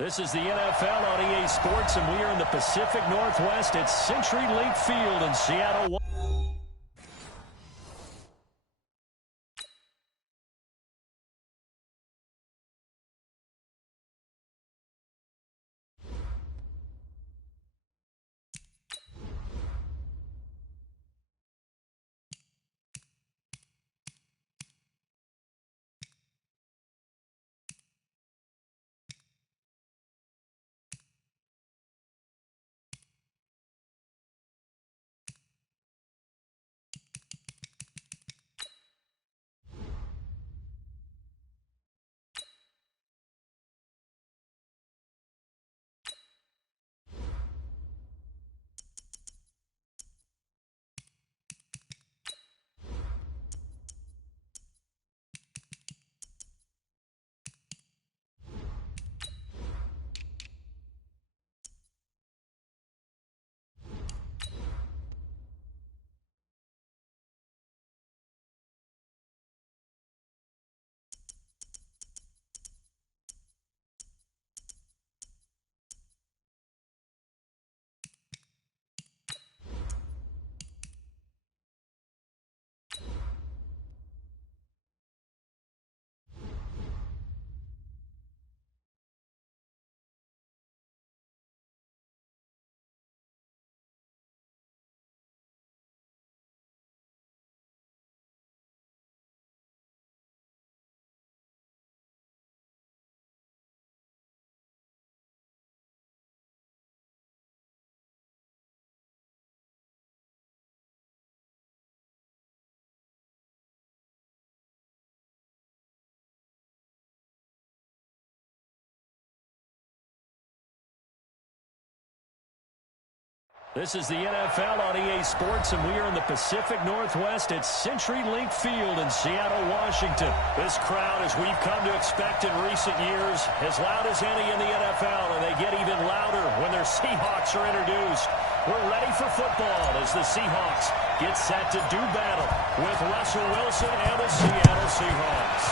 This is the NFL on EA Sports, and we are in the Pacific Northwest at CenturyLink Field in Seattle. This is the NFL on EA Sports, and we are in the Pacific Northwest at CenturyLink Field in Seattle, Washington. This crowd, as we've come to expect in recent years, as loud as any in the NFL, and they get even louder when their Seahawks are introduced. We're ready for football as the Seahawks get set to do battle with Russell Wilson and the Seattle Seahawks.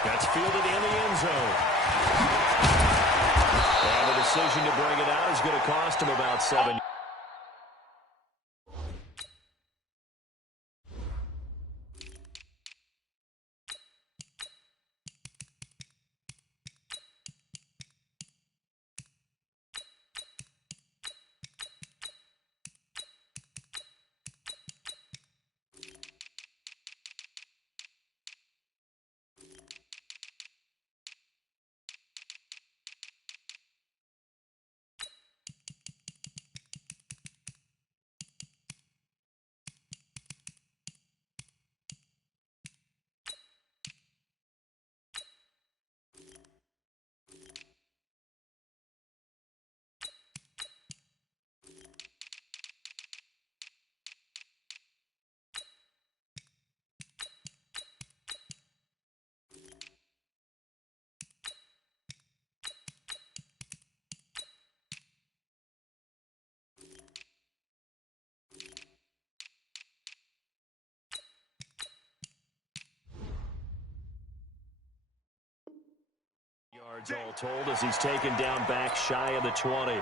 That's fielded in the end zone. And the decision to bring it out is going to cost him about 7. Yards all told as he's taken down back shy of the 20.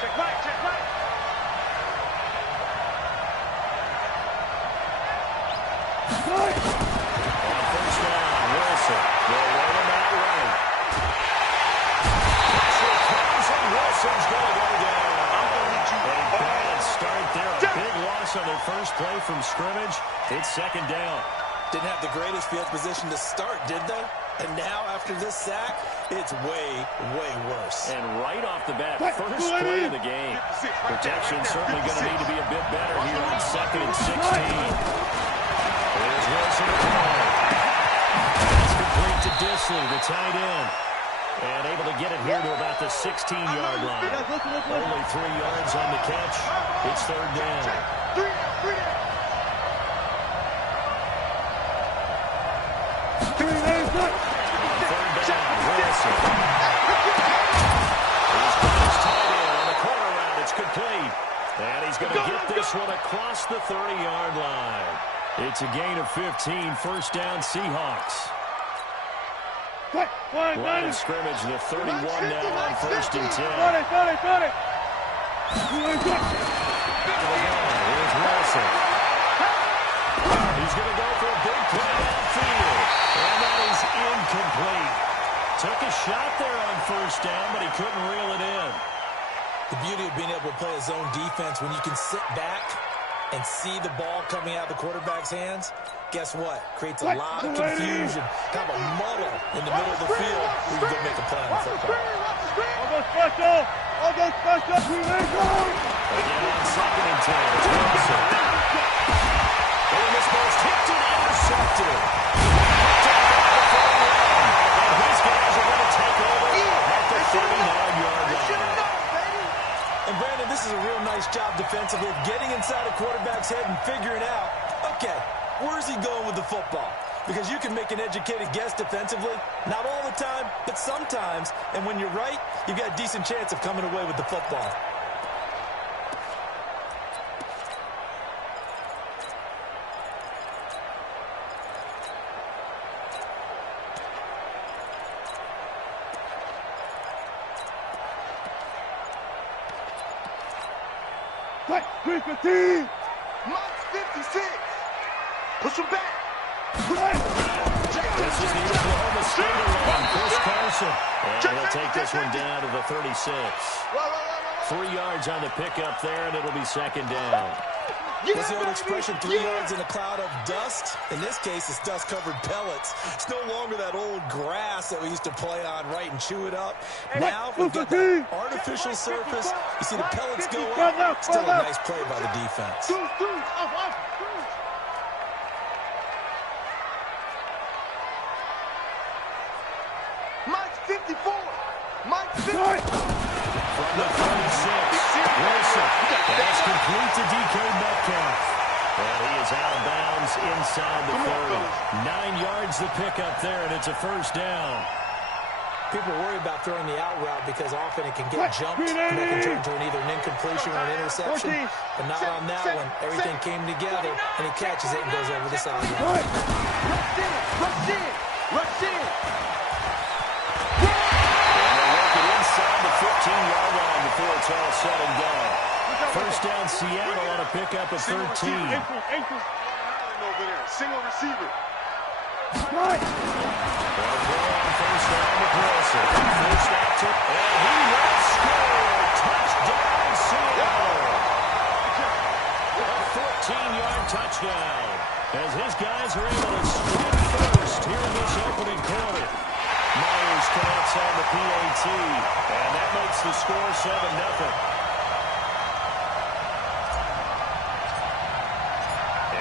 Check right. On first down, Wilson will run him out right. Pressure comes, and Wilson's going to go down. A bad start there. A big loss on their first play from scrimmage. It's second down. Didn't have the greatest field position to start, did they? And now, after this sack, it's way, way worse. And right off the bat, first play of the game. Protection certainly going to need to be a bit better here on 2nd and 16. There's Wilson at the ball. That's complete to Disley, the tight end. And able to get it here to about the 16-yard line. Only 3 yards on the catch. It's third down. Third down, Wilson. He's got his tight end on the corner route. It's complete. And he's going to get this one across the 30-yard line. It's a gain of 15. First down, Seahawks. Line of scrimmage, the 31 now on first and 10. Here's Wilson. He's going to go for a big play downfield. And that is incomplete. Took a shot there on first down, but he couldn't reel it in. The beauty of being able to play a zone defense when you can sit back and see the ball coming out of the quarterback's hands, guess what? Creates a lot of confusion, kind of a muddle in the middle of the field where you go make a play on the football. Again on second and 10. It's Wilson. And this ball's tipped and intercepted. And his guys are going to take over at the 39-yard line. And Brandon, this is a real nice job defensively of getting inside a quarterback's head and figuring out, okay, where's he going with the football? Because you can make an educated guess defensively, not all the time, but sometimes. And when you're right, you've got a decent chance of coming away with the football. Mike 56. Push him back. This is the Oklahoma State run. Chris Carson. And he'll take this one down to the 36. 3 yards on the pickup there, and it'll be second down. What's the old expression, 3 yards in a cloud of dust? In this case, it's dust-covered pellets. It's no longer that old grass that we used to play on, right, and chew it up. Now, we've got that artificial surface. You see the pellets go up. Still a nice play by the defense. Mike 54. Mike 50. From the 36, Wilson. That's complete to DK Metcalf. And he is out of bounds inside the 30. 9 yards the pickup there, and it's a first down. People worry about throwing the out route because often it can get jumped and that can turn into either an incompletion or an interception. But not on that one. Everything came together, and he catches it and goes over the sideline. Rush in. Inside the 15-yard line before it's all said and done. First down, Seattle on a pickup of 13. Single receiver. Well, throw on first down with Wilson. First out to, and he will score. Touchdown, Seattle. A 14-yard touchdown. As his guys are able to strike first here in this opening quarter. Myers come outside the PAT, and that makes the score 7-0.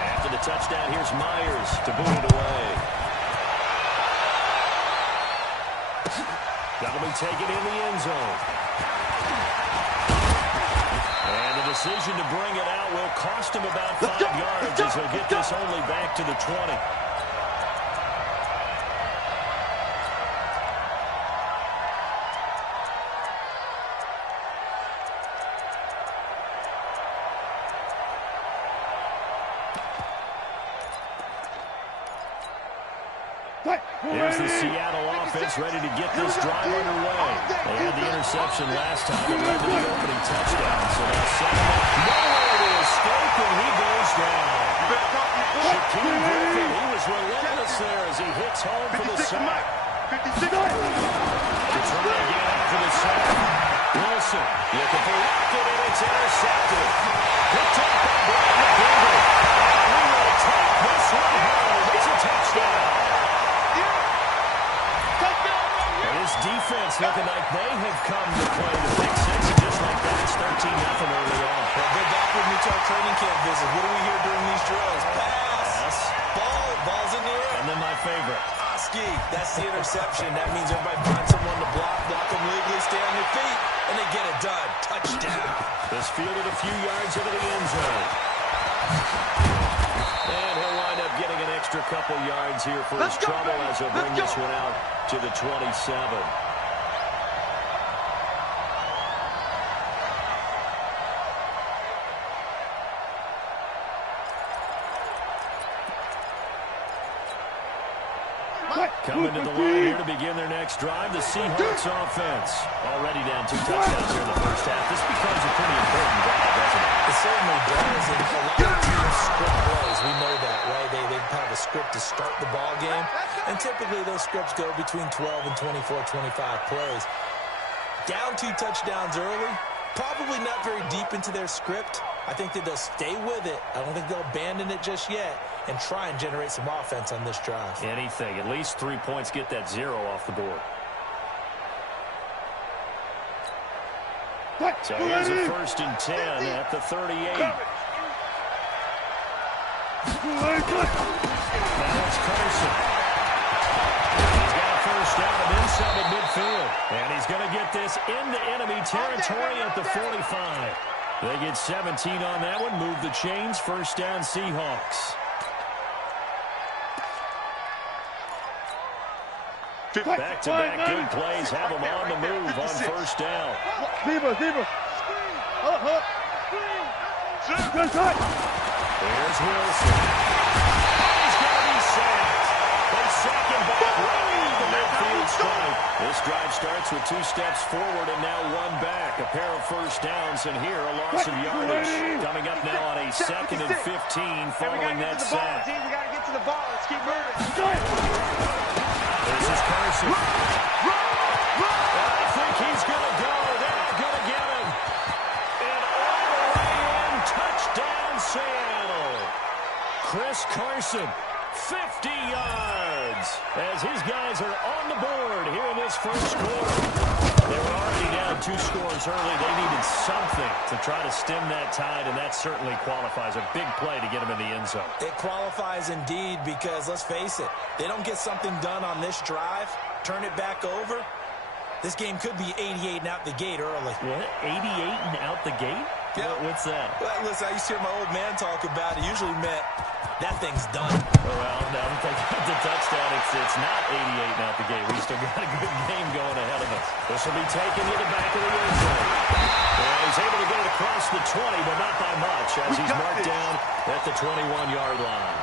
After the touchdown, here's Myers to boot it away. That'll be taken in the end zone. And the decision to bring it out will cost him about 5 yards as he'll get this only back to the 20. Here's the Seattle offense ready to get this drive underway. They had the interception last time that led to the opening touchdown. So now nowhere to escape, and he goes down. Shaquille Griffin, he was relentless there as he hits home for the sack. Return again after the sack. Wilson looking for Lockett, and it's intercepted. Picked up by Brian McDougal. And we will take this one home. It's a touchdown. Defense looking like they have come to play the big six, and just like that, it's 13-0 early on. Well, go back with me to our training camp visit. What do we hear during these drills? Pass. Ball's in the air. And then my favorite, That's the interception. That means everybody finds someone to block them legally, stay on their feet, and they get it done. Touchdown. This fielded a few yards into the end zone. And he'll wind up getting an extra couple yards here for his trouble as he'll bring this one out to the 27. Coming to the line here to begin their next drive, the Seahawks offense. Already down 2 touchdowns here in the first half. This becomes a pretty important drive, doesn't it? It certainly does. And a lot of teams script plays. We know that, right? They have a script to start the ball game. And typically those scripts go between 12 and 24, 25 plays. Down 2 touchdowns early. Probably not very deep into their script. I think that they'll stay with it. I don't think they'll abandon it just yet and try and generate some offense on this drive. Anything. At least 3 points, get that 0 off the board. So here's a 1st and 10 at the 38. Now it's Carson. He's got a 1st down and inside of midfield. And he's going to get this into enemy territory at the 45. They get 17 on that one. Move the chains. 1st down, Seahawks. Back-to-back good plays. Have them on the move on 1st down. There's Wilson. He's going to be sacked. They sack him back right into the midfield stripe. This drive starts with 2 steps forward and now 1 back. A pair of 1st downs, and here a loss of yardage. Coming up now on a 2nd and 15 following that sack. We got to get to the ball. Let's keep moving. This is Carson. I think he's going to go. They're not going to get him. And all the way in, touchdown Seattle. Chris Carson, 50 yards, as his guys are on the board here in this 1st quarter. They were already down 2 scores early. They needed something to try to stem that tide, and that certainly qualifies. A big play to get them in the end zone. It qualifies indeed because, let's face it, they don't get something done on this drive, turn it back over, this game could be 88 and out the gate early. What? 88 and out the gate? Yeah. What's that? Well, listen, I used to hear my old man talk about it. Usually meant that thing's done. Well, now I'm thinking of the touchdown. It's not 88 and out the gate. We still got a good game going ahead of us. This will be taken to the back of the end zone. Well, he's able to get it across the 20, but not by much as he's marked down at the 21-yard line.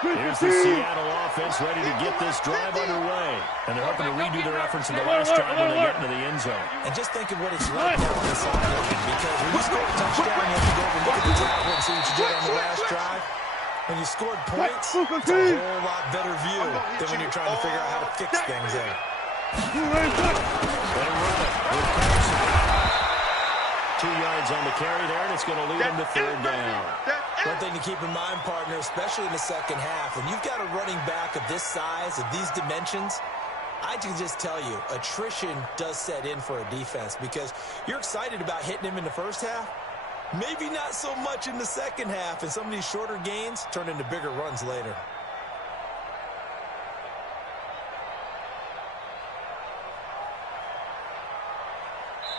Here's the Seattle offense ready to get this drive underway. And they're hoping to redo their efforts in the last drive when they get into the end zone. And just think of what it's like now on the sideline. Because when you score a touchdown, you have to go over and look at the tackle and see what you did on the last drive. When you scored points, it's a whole lot better view than when you're trying to figure out how to fix things there. They run it with Carson. 2 yards on the carry there, and it's going to lead them to 3rd down. One thing to keep in mind, partner, especially in the second half, when you've got a running back of this size, of these dimensions, I can just tell you, attrition does set in for a defense because you're excited about hitting him in the first half, maybe not so much in the second half, and some of these shorter gains turn into bigger runs later.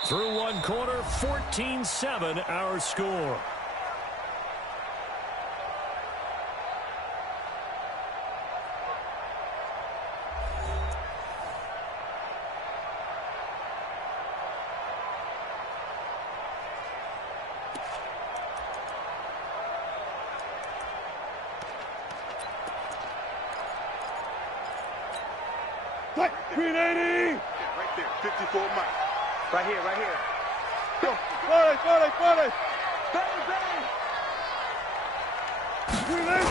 Through 1 quarter, 14-7 our score. Green 80! Right there, 54 Mike. Right here, right here. Go. Bang, bang, bang. Bang, bang. Green 80!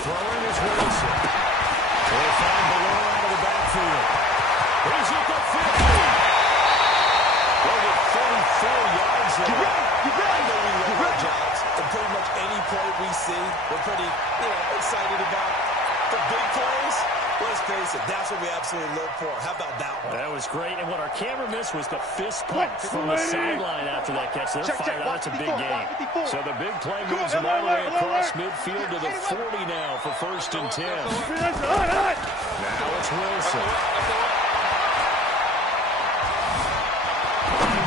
Throwing is Wilson. They'll find Below out of the backfield. He's at the 50. Over 44 yards there. I know we love our jobs, and pretty much any play we see, we're pretty, excited about. The big plays, let's face it, that's what we absolutely absolutely live for. How about that one? That was great. And what our camera missed was the fist pump from the sideline after that catch. They're fired out. It's a big game. So the big play moves them all the way across midfield to the 40 now for 1st and 10. Now it's Wilson.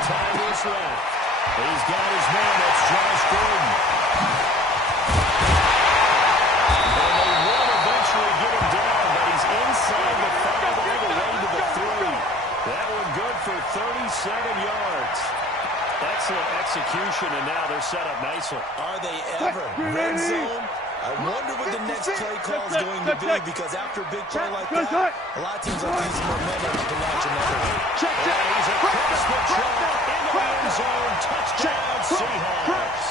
Time is left. He's got his man. That's Josh Gordon. And they will eventually get him down, but he's inside the 5 all the way to the 3. That one good for 37 yards. Excellent execution, and now they're set up nicely. Are they ever? Red zone? I wonder what the next play call is going to be, because after a big play like that, a lot of teams like these momentum to launch another one. And he's across the track into the end zone. Touchdown, Seahawks.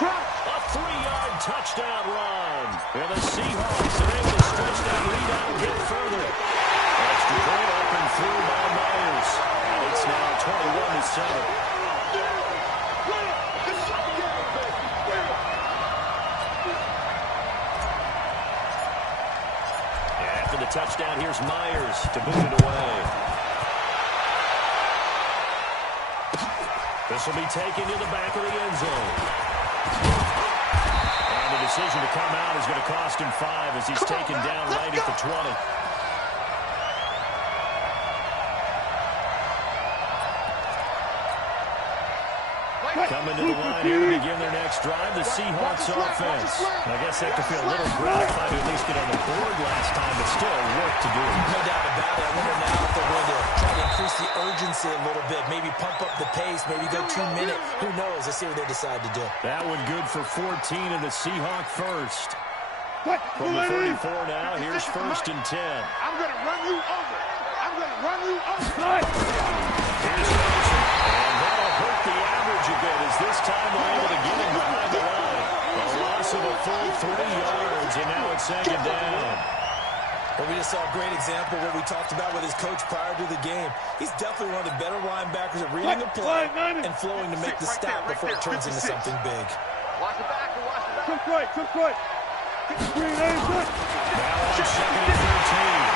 A 3-yard touchdown run. And the Seahawks are able to stretch that lead out a bit further. Extra point open through by Myers. It's now 21-7. Touchdown, here's Myers to boot it away. This will be taken to the back of the end zone. And the decision to come out is going to cost him 5 as he's taken down right at the 20. Coming to the line here to begin their next drive, the Seahawks offense. I guess they have to feel a little gratified to at least get on the board last time, but still work to do. No doubt about it. I wonder now if they're going to try to increase the urgency a little bit, maybe pump up the pace, maybe go 2-minute. Who knows? Let's see what they decide to do. That one good for 14 and the Seahawk first. From the 34 now, here's 1st and 10. I'm going to run you over. I'm going to run you over. Here's Wilson. And that'll hurt the average a bit as this time they're able to get him behind the line. A loss of a full 3 yards, and now it's 2nd down. Well, we just saw a great example of what we talked about with his coach prior to the game. He's definitely one of the better linebackers at reading a play and flowing to make the stop before it turns into something big. Watch the back. Took right. Now on 2nd and 13.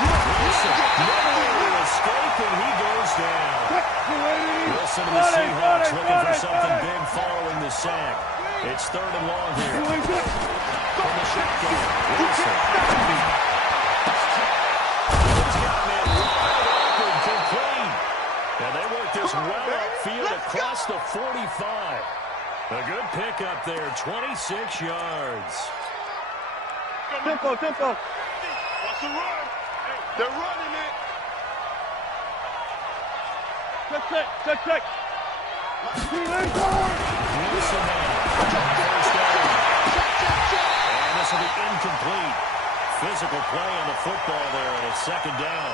Wilson, no escape, and he goes down. Wilson and the Seahawks looking for something big following the sack. It's 3rd and long here. From the shotgun, Wilson. He's got a man wide open, complete. And they work this well upfield across the 45. A good pickup there, 26 yards. Tempo. Watch the run. They're running it. Check. Wilson now. First down. And this will be incomplete. Physical play on the football there, and it's 2nd down.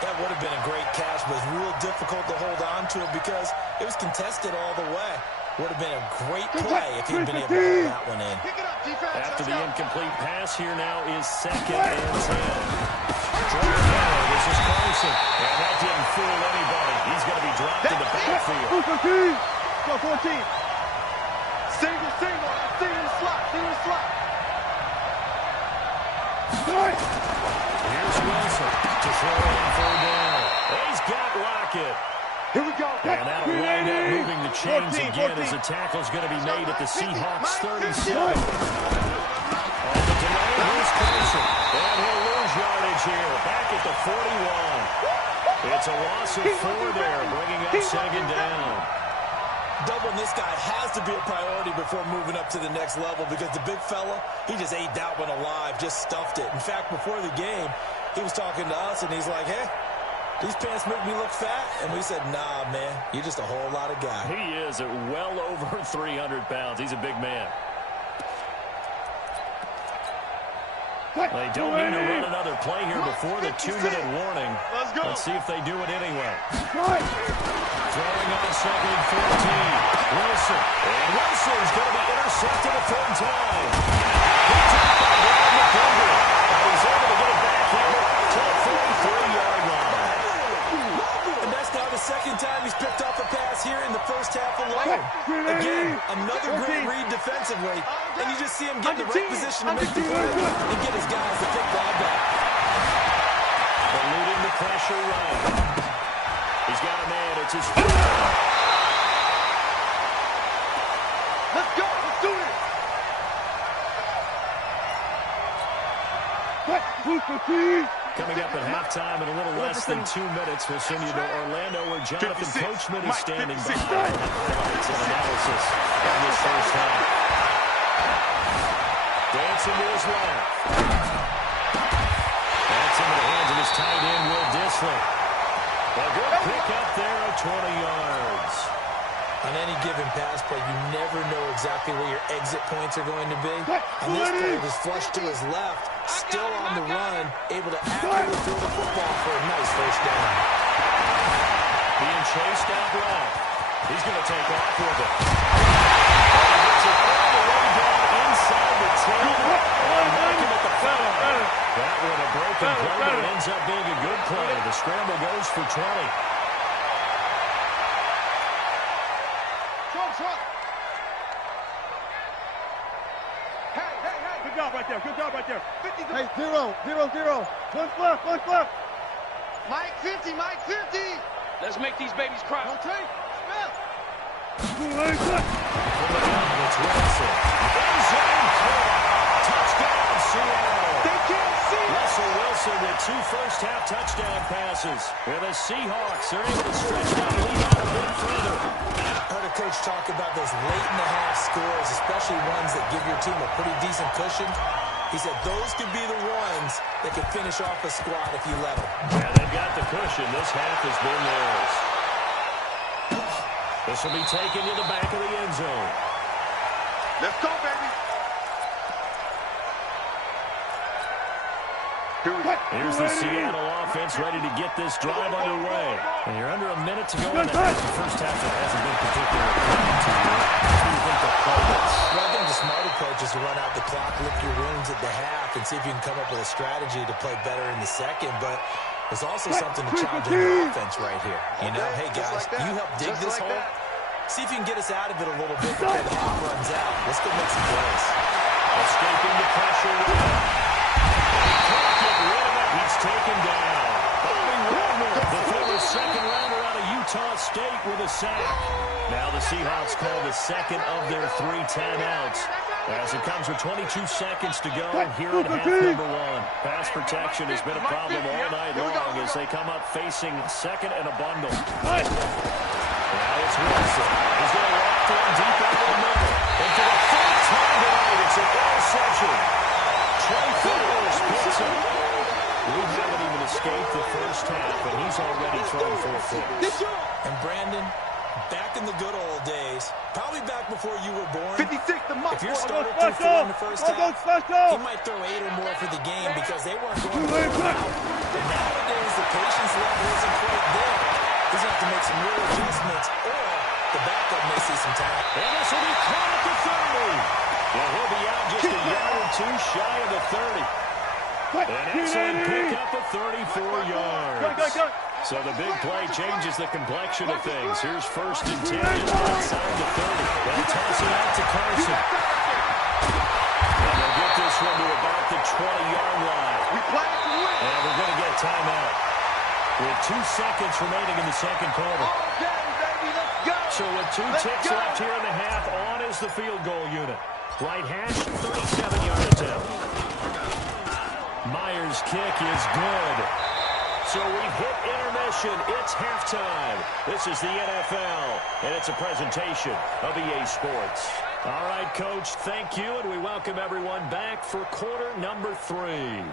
That would have been a great catch, but it was real difficult to hold on to it because it was contested all the way. Would have been a great play if he'd been able to hold that one in. After the incomplete pass, here now is 2nd and 10. This is Carson. And that didn't fool anybody. He's going to be dropped in the backfield. 14. Single slot. Here's Wilson to throw in 4th down. He's got Lockett. Here we go. And that'll wind up moving the chains again as the tackle's going to be made at the Seahawks 37. On the delay, here's Carson. And he'll lose yardage here. Back at the 41. It's a loss of 4 there, bringing up 2nd down. Doubling this guy has to be a priority before moving up to the next level because the big fella, he just ate that one alive, just stuffed it. In fact, before the game, he was talking to us, and he's like, hey, these pants make me look fat. And we said, nah, man, you're just a whole lot of guy. He is at well over 300 pounds. He's a big man. They don't need to run another play here before the 2-minute warning. Let's see if they do it anyway. Throwing on 2nd and 14. Wilson. And Wilson's going to be intercepted a 3rd time. He took by Brad McDougall. And he's able to get it back here to the 43-yard line. And that's now the 2nd time he's picked off a pass here in the first half alone. Again, another great read defensively. And you just see him get in the right position to make the play and get his guys to pick ball back. Eluding the pressure right. He's got a man. It's his... Let's go. Let's do it. Coming up at halftime in a little less than 2 minutes, we'll send you to Orlando where Jonathan Coachman is standing by. Highlights and analysis of this first half. Dancing to his left. That's into the hands of his tight end, Will Dissler. A good pick up there at 20 yards. On any given pass play, you never know exactly where your exit points are going to be. And this play was flushed to his left, still on the run, able to accurately throw the football for a nice first down. Being chased out left. He's going to take off with it. He gets it all the way down inside the 10. Knocking at the foul. That one a broken play, but it ends up being a good play. The scramble goes for 20. Good job right there. Good job right there. 50. Hey, 0, 0, 0. One left. Mike 50, Mike 50. Let's make these babies cry. Don't take. Smith. It's Wilson. End zone throw. Touchdown, Seattle. They can't see. Russell Wilson with 2 first-half touchdown passes. Where the Seahawks are able to stretch that lead out a bit further. I heard a coach talk about those late-in-the-half scores, especially ones that give your team a pretty decent cushion. He said those could be the ones that can finish off a squad if you let them. Yeah, they've got the cushion. This half has been theirs. This will be taken to the back of the end zone. Let's go, baby. Here's the Seattle offense ready to get this drive underway. And you're under a minute to go in the first half that hasn't been particularly appealing to you. What do you think the play is? Well, I think the smart approach is to run out the clock, lick your wounds at the half, and see if you can come up with a strategy to play better in the second. But there's also something to challenge the offense right here. You know, hey, guys, you help dig this hole. See if you can get us out of it a little bit before the half runs out. Let's go make some plays. Escaping the pressure. He's taken down. Bobby Wagner, the former second-rounder out of Utah State with a sack. Now the Seahawks call the second of their 3 timeouts. As it comes with 22 seconds to go here in half number 1. Pass protection has been a problem all night long as they come up facing second and a bundle. Now it's Wilson. He's going to walk one deep over the middle. And for the 4th time tonight, it's an interception. Trey Flowers picks it up. We haven't even escaped the first half, and he's already thrown 4 picks. And Brandon, back in the good old days, probably back before you were born, 56 to Mike. if your starter threw 4 in the first half, he might throw 8 or more for the game because they weren't going to win out. But nowadays, the patience level isn't quite there. He's going to have to make some real adjustments, or the backup may see some time. And this will be caught at the 30. Well, he'll be out just a yard or 2 shy of the 30. An excellent pickup of 34 yards. So the big play changes the complexion of things. Here's 1st and 10 just outside the 30. They'll toss it out to Carson. And they'll get this one to about the 20-yard line. And we're going to get a timeout with 2 seconds remaining in the second quarter. So with 2 ticks left here in the half, on is the field goal unit. Right hash, 37-yard attempt. Myers' kick is good. So we've hit intermission. It's halftime. This is the NFL, and it's a presentation of EA Sports. All right, Coach, thank you, and we welcome everyone back for quarter number 3.